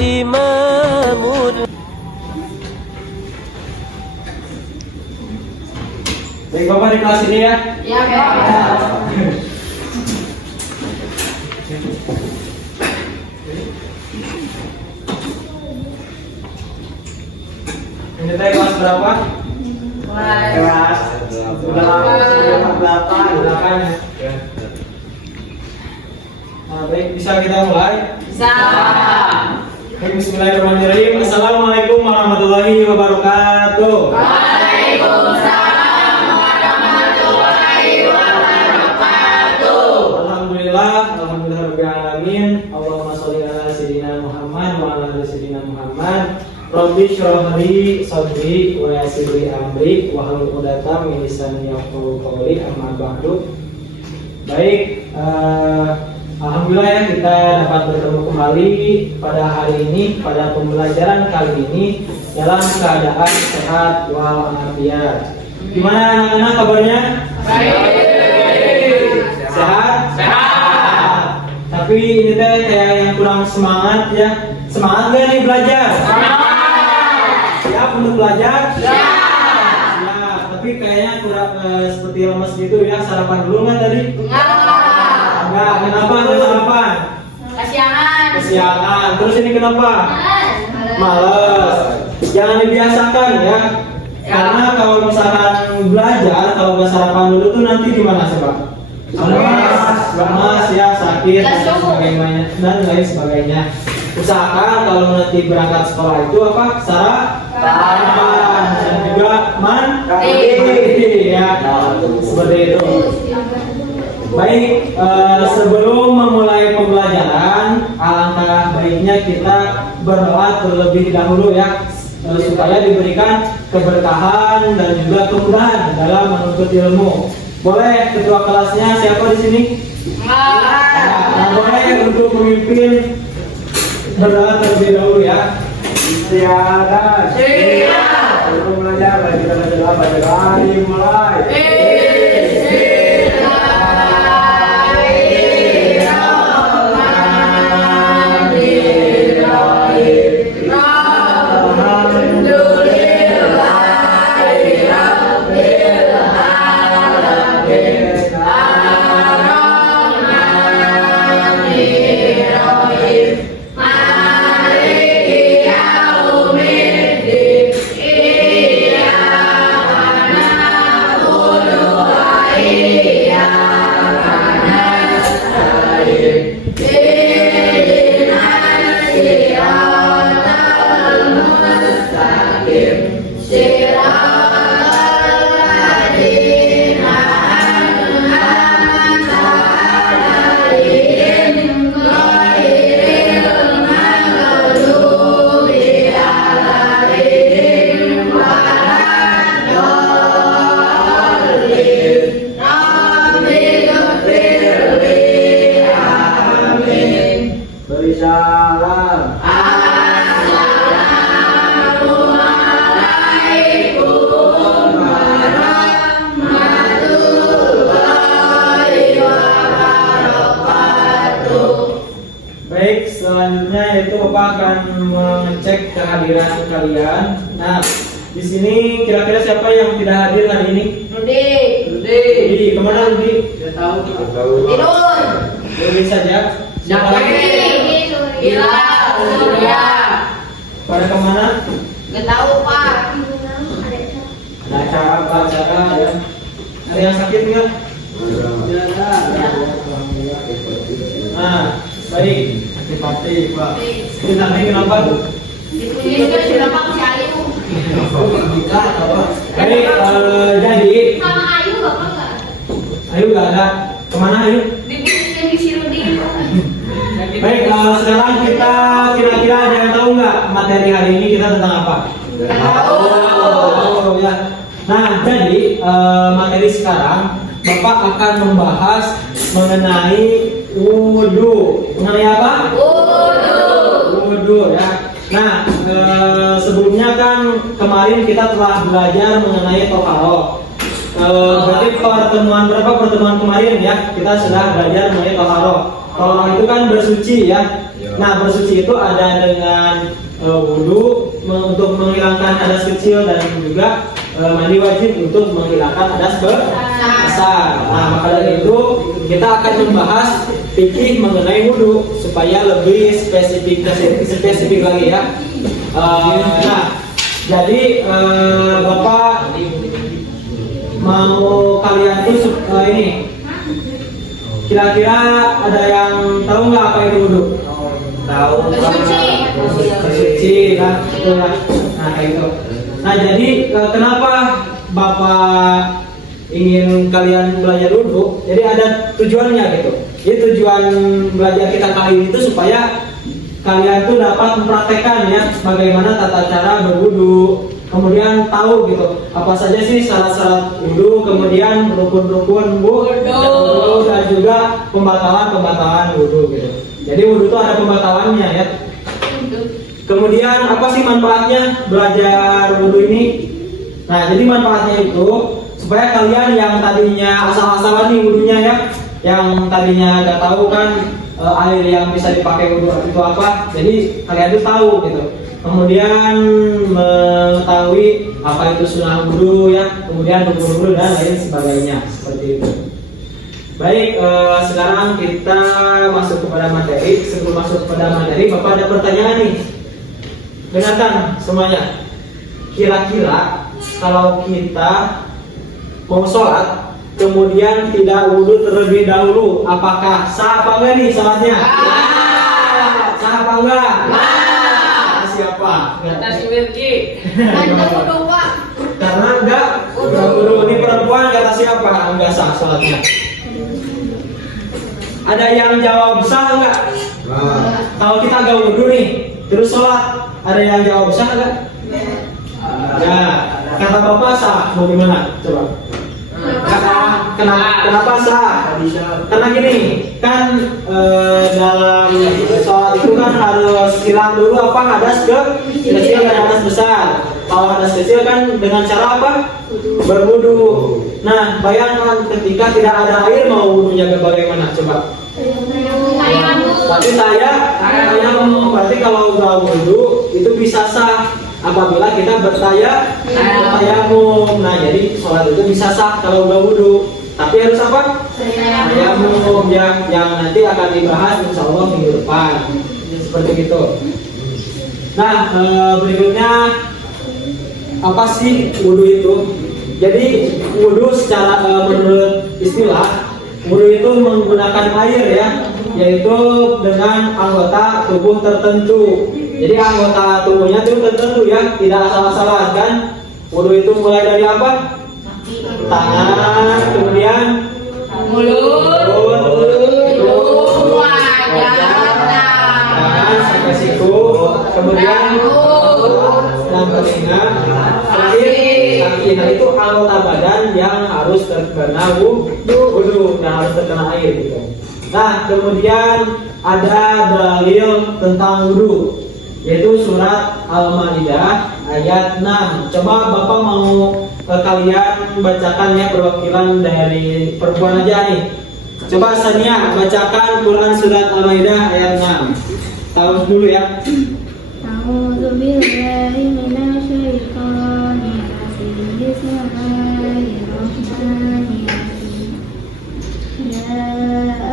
إمام. Baik Bapak di kelas ini ya. Ya, Pak. Ini teh kelas berapa? Kelas 8 ya. Nah, baik, bisa kita mulai? Bisa. Baik, bismillahirrahmanirrahim. Assalamualaikum warahmatullahi wabarakatuh. Waalaikumsalam warahmatullahi wabarakatuh. Alhamdulillah rabbil alamin. Allahumma sholli ala sayyidina Muhammad wa ala ali sayyidina Muhammad. Rabbi shrah li sadri wa yassir li amri wahlul 'uqdatam min lisani yafqahu qawli, amma ba'du. Baik, alhamdulillah ya kita dapat bertemu kembali pada hari ini, pada pembelajaran kali ini dalam keadaan sehat walafiat. Gimana anak-anak kabarnya? Baik. Sehat? Sehat. Tapi ini teh kayak yang kurang semangat ya. Semangat gak nih belajar? Siap untuk belajar? Ya. Tapi kayaknya kurang seperti lemes gitu ya. Sarapan dulu nggak tadi? Enggak. Kenapa nggak sarapan? Kesiangan. Terus ini kenapa? Males. Jangan dibiasakan ya. Karena kalau misalkan belajar, kalau nggak sarapan dulu tuh nanti gimana sih Pak? Lemas ya, sakit dan lain sebagainya. Usahakan kalau nanti berangkat sekolah itu apa? Sarapan dan juga mandi ya, seperti itu. Baik, sebelum memulai pembelajaran, alangkah baiknya kita berdoa terlebih dahulu ya, supaya diberikan keberkahan dan juga kemudahan dalam menuntut ilmu. Boleh ketua kelasnya siapa di sini? Nah, boleh untuk memimpin berdoa terlebih dahulu ya. Istiadat. Untuk belajar bagi kita belajar pada hari mulai. Selanjutnya itu Bapak akan mengecek kehadiran kalian. Nah, di sini kira-kira siapa yang tidak hadir hari ini? Rudi, kemana Rudi? Tidak tahu. Tidur. Rudi saja. Siapa lagi? Gila. Surya. Pada kemana? Nggak tahu Pak. Ada acara ya. Ada yang sakit nggak? Tidak ada. Nah, baik. Pasti Pak. Kita kenapa tuh? Ini kan sudah pakai ayu. Baik, jadi Sama Ayu Bapak nggak? Ayu nggak ada. Kemana Ayu? Di Sirudi. Baik, sekarang kita kira-kira ada yang tahu nggak materi hari ini kita tentang apa? Tahu ya. Nah, jadi materi sekarang Bapak akan membahas mengenai wudhu. Mengenai apa? Wudhu ya. Nah, sebelumnya kan kemarin kita telah belajar mengenai toharoh. Berarti pertemuan kemarin ya kita sudah belajar mengenai toharoh. Toharoh itu kan bersuci ya. Nah, bersuci itu ada dengan wudhu untuk menghilangkan hadas kecil dan juga mandi wajib untuk menghilangkan hadas besar. Nah, maka dari itu kita akan membahas fikih mengenai wudhu supaya lebih spesifik lagi ya. Nah, jadi Bapak mau kalian tuh ini kira-kira ada yang tahu nggak apa itu wudhu? Tahu. Bersuci kan, betul ya. Nah kayak gitu. Nah jadi kenapa Bapak ingin kalian belajar wudhu? Jadi ada tujuannya gitu. Jadi tujuan belajar kita kali ini itu supaya kalian tuh dapat mempraktekkan ya bagaimana tata cara berwudhu. Kemudian tahu gitu apa saja sih syarat-syarat wudhu, kemudian rukun-rukun wudhu dan juga pembatalan wudhu gitu. Jadi wudhu itu ada pembatalannya ya. Kemudian apa sih manfaatnya belajar wudhu ini? Nah jadi manfaatnya itu supaya kalian yang tadinya asal-asalan nih wudhunya ya, yang tadinya nggak tahu kan air yang bisa dipakai wudhu itu apa, jadi kalian tuh tahu gitu. Kemudian mengetahui apa itu sunnah wudhu ya, kemudian rukun wudhu dan lain sebagainya seperti itu. Baik, sekarang kita masuk kepada materi. Sebelum masuk kepada materi, Bapak ada pertanyaan nih. Dengarkan semuanya. Kira-kira kalau kita mau sholat, kemudian tidak wudhu terlebih dahulu, apakah sah apa enggak nih sholatnya? Sah apa enggak? Siapa? Kata si Wirgi. Anda wudhu Pak. Karena enggak wudhu. Ini perempuan kata siapa? Enggak sah sholatnya. Ada yang jawab sah enggak? Kalau kita enggak wudhu nih, terus sholat, ada yang jawab sah enggak? Ya, kata Bapak sah. Mau gimana? Coba. Kenapa sah? Karena gini, kan dalam sholat itu kan harus hilang dulu apa hadas kecil dan hadas besar. Kalau hadas kecil kan dengan cara apa? Berwudu. Nah, bayangkan ketika tidak ada air mau wudunya bagaimana? Coba. Berarti berarti kalau nggak wudu itu bisa sah apabila kita bertayamum. Nah, jadi sholat itu bisa sah kalau nggak wudu. Tapi harus apa? Tayamum yang nanti akan dibahas insya Allah minggu depan. Seperti itu. Nah, berikutnya apa sih wudu itu? Jadi wudu secara menurut istilah wudu itu menggunakan air ya, yaitu dengan anggota tubuh tertentu. Jadi anggota tubuhnya itu tertentu ya, tidak asal-asalan kan. Wudu itu mulai dari apa? Tangan, kemudian mulut, tangan sampai siku, kemudian dan telinga, kaki. Nah itu anggota badan yang harus terkena wudu, yang harus terkena air gitu. Nah kemudian ada dalil tentang wudu, yaitu surat Al-Maidah ayat 6. Coba Bapak mau kalian bacakan ya perwakilan dari perempuan aja nih. Coba Sania bacakan Quran surat Al-Maidah ayat 6. Tahu dulu ya. A'udzubillahi minasyaitonir rajim. Bismillahirrahmanirrahim. Ya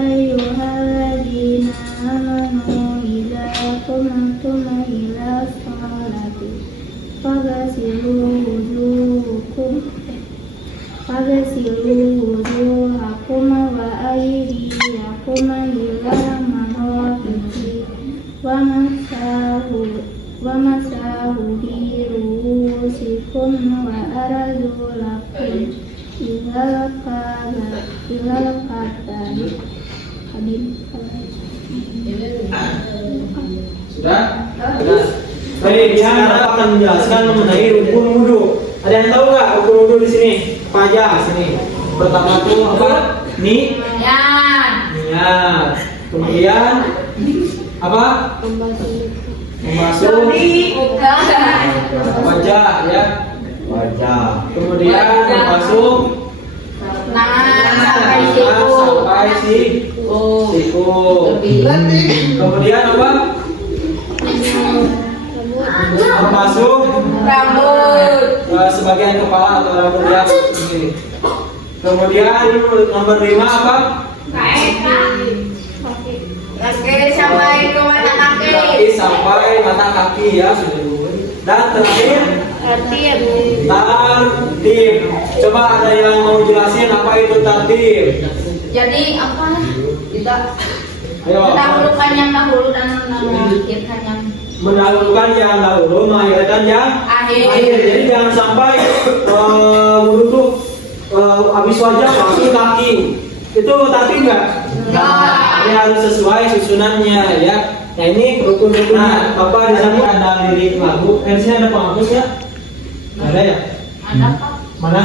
ayyuhalladzina amanu idza qumtum ila sholati faghsilu wujuhakum wa aydiyakum ilal marafiqi wa masahu bi ru'usikum wa arjulakum ilal ka'bayn. Sudah? Baik, sekarang akan menjelaskan mengenai rukun wudu. Ada yang tahu nggak rukun wudu di sini? Apa aja sini? Pertama tuh apa? Niat. Kemudian apa? Membasuh wajah ya. Kemudian membasuh Tangan sampai sampai siku. Siku. Kemudian apa? Membasuh Rambut. sebagian kepala atau rambut ya. Ini. Kemudian nomor 5 apa? Kaki sampai ke mata kaki. Kaki sampai mata kaki ya. Dan terakhir tartib. Coba ada yang mau jelasin apa itu tartib? Jadi apa? Tidak. Ayo. Mendahulukan yang dahulu dan mengakhirkan yang Mendahulukan yang dahulu, mengakhirkan yang akhir. Jadi jangan sampai wudhu habis wajah langsung kaki. Itu tartib nggak? Enggak. Ini harus sesuai susunannya ya. Nah ini rukun-rukun. Nah, Bapak di sana ada lirik lagu. Di sini ada penghapusnya? Ada ya? Ada Pak? Mana?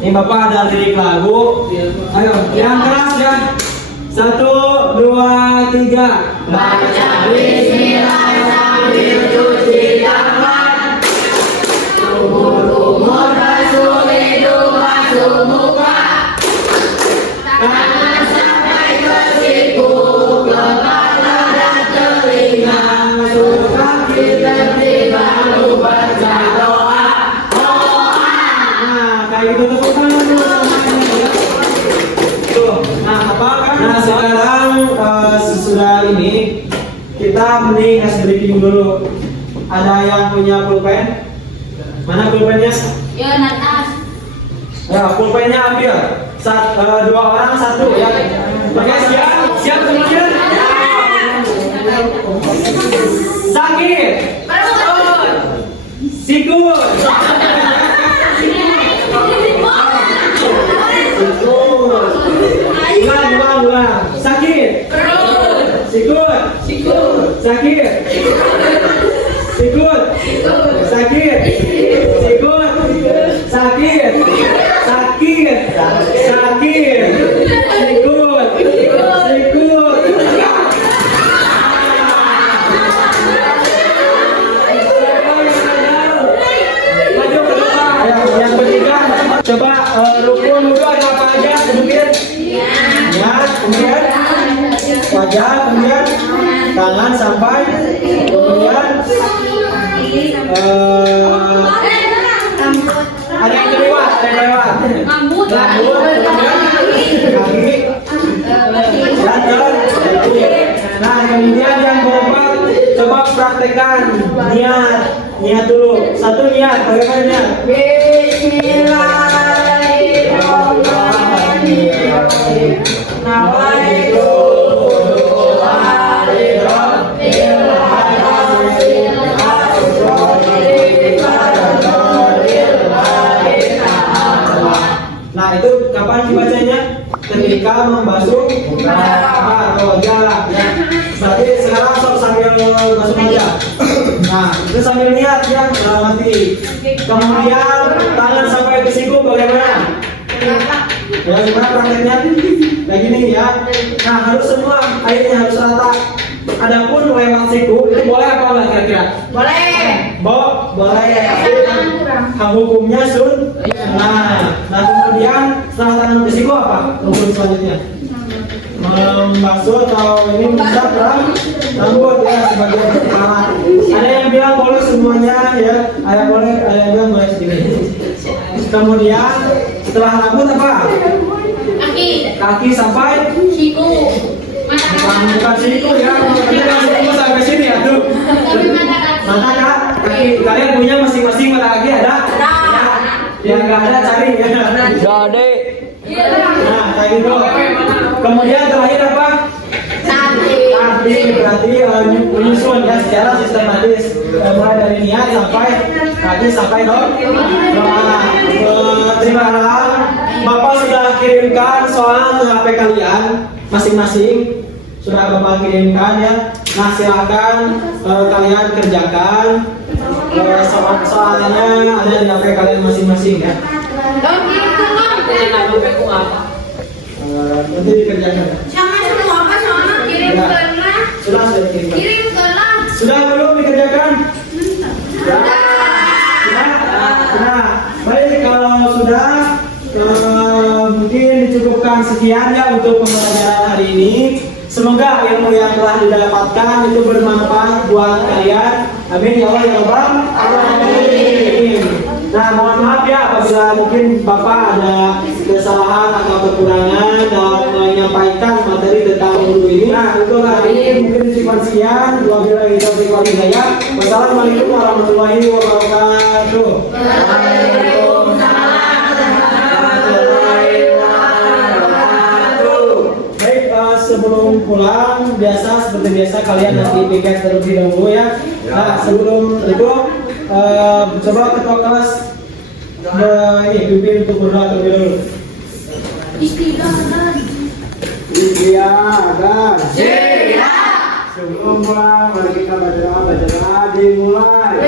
Ini Bapak ada lirik lagu. Ayo, yang keras ya. 1, 2, 3. Baca bismillah sambil cuci tangan. Kumur basuh hidung basuh muka. Tangan sampai ke siku, kepala dan telinga. Masuk kaki Berhenti baru baca doa. Nah, kayak gitu tepuk tangan tuh semuanya ya. Tuh, nah apa kan? Nah sekarang sesudah ini kita mending ice breaking dulu. Ada yang punya pulpen? Mana pulpennya? Ya natas. Ya, pulpennya ambil. 2 orang 1 ya. Oke, siap semuanya? Sakit. Sikut. Ulang. Sakit. Sikut. Sakit. Sikut. Sakit. Sikut. Sakit. Sakit. Sakit. Sikut. Sikut. Maju ke depan. Yang ketiga, coba rukun wudhu ada apa aja? Kemudian niat, kemudian wajah, kemudian tangan sampai, kemudian ada yang kelewat, rambut, kemudian kaki, dan nah kemudian yang keempat, coba praktekkan niat dulu. 1 niat, bagaimana niat? Bismillahirrahmanirrahim. Nawaitu Nah itu kapan dibacanya? Ketika membasuh atau wajah ya. Berarti sekarang sambil basuh wajah. Nah itu sambil niat ya nanti. Kemudian tangan sampai ke siku bagaimana? Ya gimana prakteknya? Kayak gini ya. Nah harus semua airnya harus rata. Adapun lewat siku itu boleh apa enggak kira-kira? boleh. Boleh. Hukumnya nah kemudian setelah tangan ke siku apa? Hukum selanjutnya? Membasuh atau ini menusuk rambut ya sebagai kepala. Ada yang bilang boleh semuanya ya. Ada yang bilang boleh sedikit. Kemudian setelah rambut apa? Kaki sampai Siku. bukan siku ya. Tapi kan siku sampai sini ya tuh. Mata kaki kalian punya masing-masing mata kaki ada? Yang nggak ada cari ya. Nah kayak gitu. Kemudian terakhir apa? Tartib berarti menyusun ya secara sistematis mulai dari niat sampai kaki sampai doa. Terima kasih. Bapak sudah kirimkan soal ke HP kalian masing-masing. Sudah Bapak kirimkan ya. Nah silakan kalian kerjakan. Soalnya ada di HP kalian masing-masing ya. Nanti dikerjakan. Sama semua apa soalnya kirim Ya. ke lah. Sudah dikirimkan. Kirim ke lah. Sudah belum dikerjakan? Ya. Nah, baik kalau sudah mungkin dicukupkan sekian ya untuk pembelajaran hari ini. Semoga ilmu yang telah didapatkan itu bermanfaat buat kalian. Amin ya Allah ya Rabbal alamin. Nah, mohon maaf ya apabila mungkin Bapak ada kesalahan atau kekurangan dalam menyampaikan materi tentang guru ini. Nah, untuk hari ini mungkin cukup sekian. Wabillahi taufiq wal hidayah. Wassalamualaikum warahmatullahi wabarakatuh. Sebelum pulang, seperti biasa kalian nanti piket terlebih dahulu ya. Nah, sebelum itu coba ketua kelas pimpin untuk berdoa terlebih dahulu. Istighfar. Dan sebelum pulang, mari kita baca dimulai.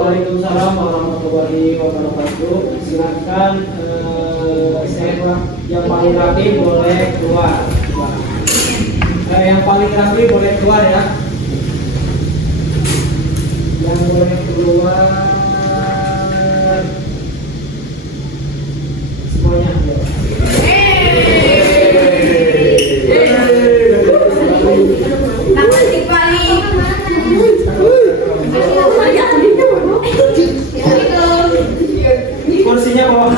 Waalaikumsalam warahmatullahi wabarakatuh. Silakan yang paling rapi boleh keluar. Yang paling rapi boleh keluar ya. Yang boleh keluar semuanya. Kursinya bawah.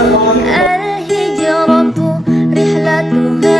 الهجرة رحلة